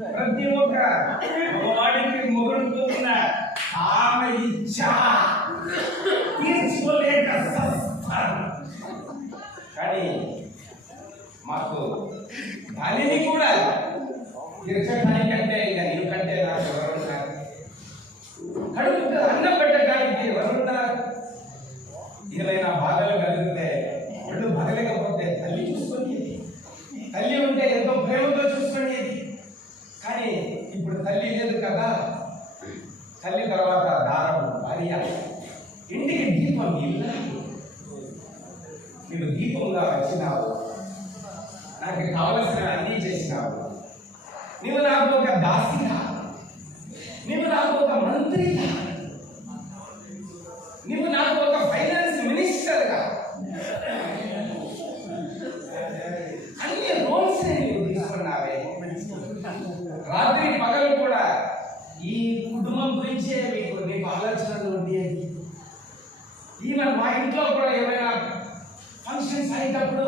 ప్రతి ఒక్క మగవాడికి మొగుడుతో ఉన్న ఆమె ఇచ్చ తీర్చుకోలేక సస్తారు. కానీ మాకు దానిని కూడా తీర్చడానికంటే ఇక నీకంటే నాకు ఎవరున్నారు? కడుపుకు అన్నం పెట్టడానికి ఎవరున్నారు? ఏదైనా బాధలు కలిగితే ఒళ్ళు బాగలేకపోతే తల్లి చూసుకునేది, తల్లి ఉంటే ఎంతో ప్రేమతో చూసుకునేది. కానీ ఇప్పుడు తల్లి లేదు కదా. తల్లి తర్వాత దారం భార్య, ఇంటికి దీపం ఇల్లు. నీవు దీపంగా వచ్చినావు, నాకు కావలసిన అన్నీ చేసినావు. నీవు నాకు ఒక దాసిగా, నీవు నాకు ఒక మంత్రిగా, నీవు నాకు ఒక ఫైనాన్స్ మినిస్టర్గా అన్ని రోల్స్ నీవు తీసుకున్నావే. రాత్రి పగలు కూడా ఈ కుటుంబం గురించే నీకు ఆలోచనలు ఉండేది. ఈవెన్ మా ఇంట్లో కూడా ఏమైనా ఫంక్షన్స్ అయినప్పుడు,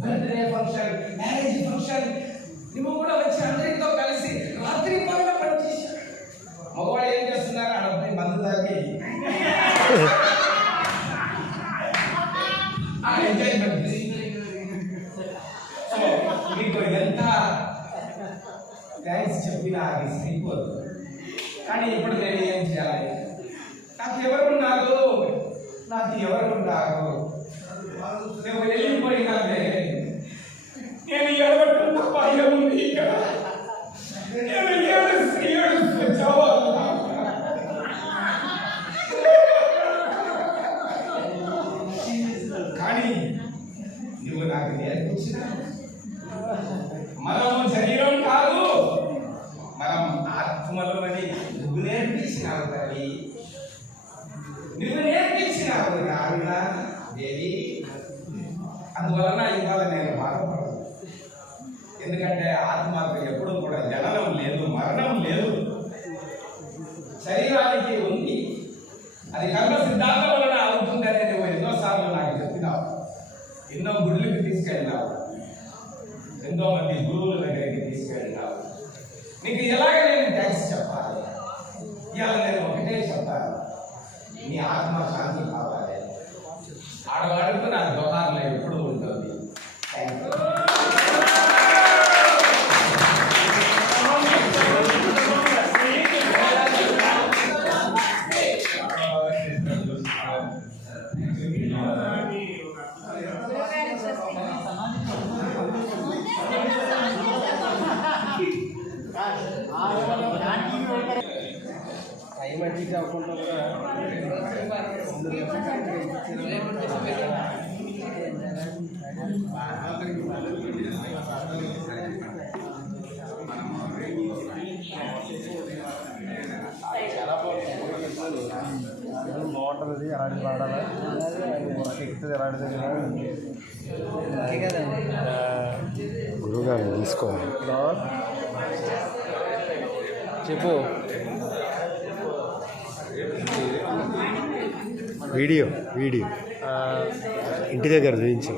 బర్త్డే ఫంక్షన్, మ్యారేజ్ ఫంక్షన్, నువ్వు కూడా వచ్చి అందరితో కలిసి రాత్రి పగల పనిచేశావు. మగవాడు ఏం చేస్తున్నారు? అడపై మందు తాగి ఎంజాయ్మెంట్. మీకు ఎంత థ్యాంక్స్ చెప్పినా అది సరిపోదు. కానీ ఇప్పుడు నేను ఏం చేయాలి? నాకు ఎవరున్నారు? నువ్వు వెళ్ళిపోయినావే. నేను ఎడబట్టు భయం ఉంది ఇక్కడ. నేను ఏడు చావాలి. కానీ నువ్వు నాకు నేర్పించిన మనము శరీరం కాదు, మనం ఆత్మలు అని నువ్వు నేర్పించినావు తల్లి. నువ్వు నేర్పించినావు నాన్న దేవి. అందువలన ఇవాళ నేను బాధపడను. ఎందుకంటే ఆత్మకు ఎప్పుడు కూడా జననం లేదు, మరణం లేదు. శరీరానికి ఉంది, అది కర్మ సిద్ధాంతం వలన అవుతుందని నువ్వు ఎన్నోసార్లు నాకు చెప్పినావు. ఎన్నో గుళ్ళకి తీసుకెళ్ళినావు, ఎంతో మంది గురువుల దగ్గరికి తీసుకెళ్ళినావు. నీకు ఎలాగ నేను థ్యాంక్స్ చెప్పాలి? ఇవాళ నేను ఒకటే చెప్పాలి, నీ ఆత్మ శాంతి కావాలి. ఆడవాడుకు నా వ్యవహారంలో ఎప్పుడు ఉంటుంది. Thank you. టైం అవ్వకుండా కూడా బాగుంటుంది. అలాంటి పాడాలి, ఎక్కుతుంది అలాంటిది కదా తీసుకోవాలి. చెప్పు. వీడియో ఇంటి దగ్గర చూపించు.